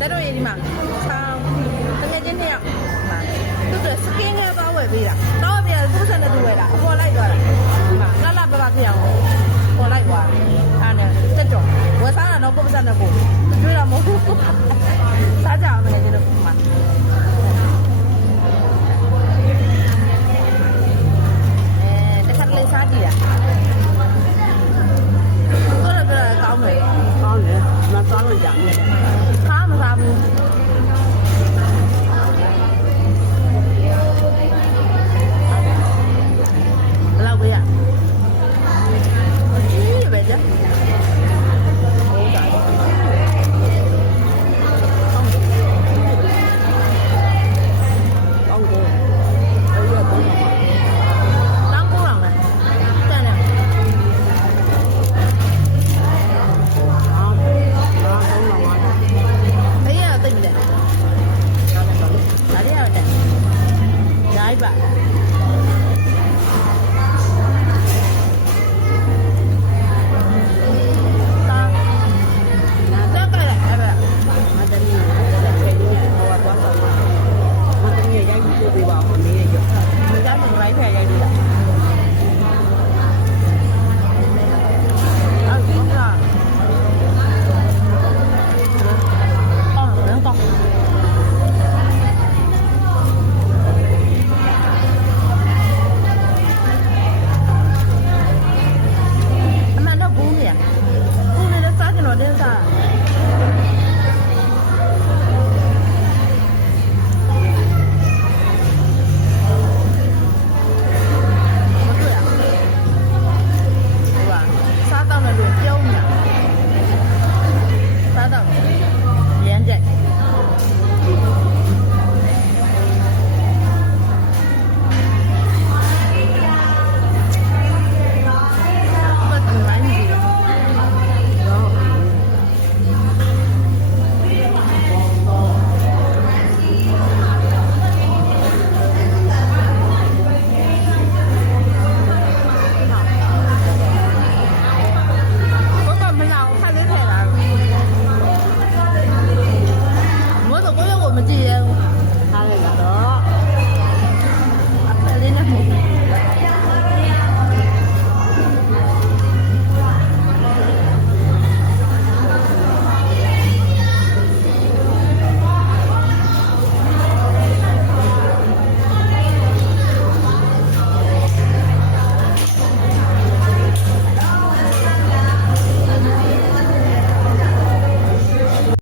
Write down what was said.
တတို့ရေးဒီမှာဆောင်းတကယ်ချင်းတယောက်သူတို့စကင်းနဲ့ပါဝယ်ပေးတာတော့ပြန်သူ့ဆက်နဲ့သူဝယ်တာအပေါ်လိုက်သွားတာဒီမှာလှလှပပဖြစ်အောင်ပေါ်လိုက်သွားအဲ့ဒါတက်တော့ဝယ်စားတာတော့ကိုယ်ပတ်စံနဲ့ကိုတွေ့တော့မဟုတ်ဘူးစားကြအောင်လည်းကျွန်တော်မှာတခါတလေစားကြည့်တာတော့လည်းကောင်းတယ်မစားလို့ကြတယ်ခါမစားဘူးလောက်ပဲရဒီပဲကြဟုတ်တာကောင်းတယ်အဲ့ရကောင်းတာတောင်းကောင်းလားတန်တယ်ပါမ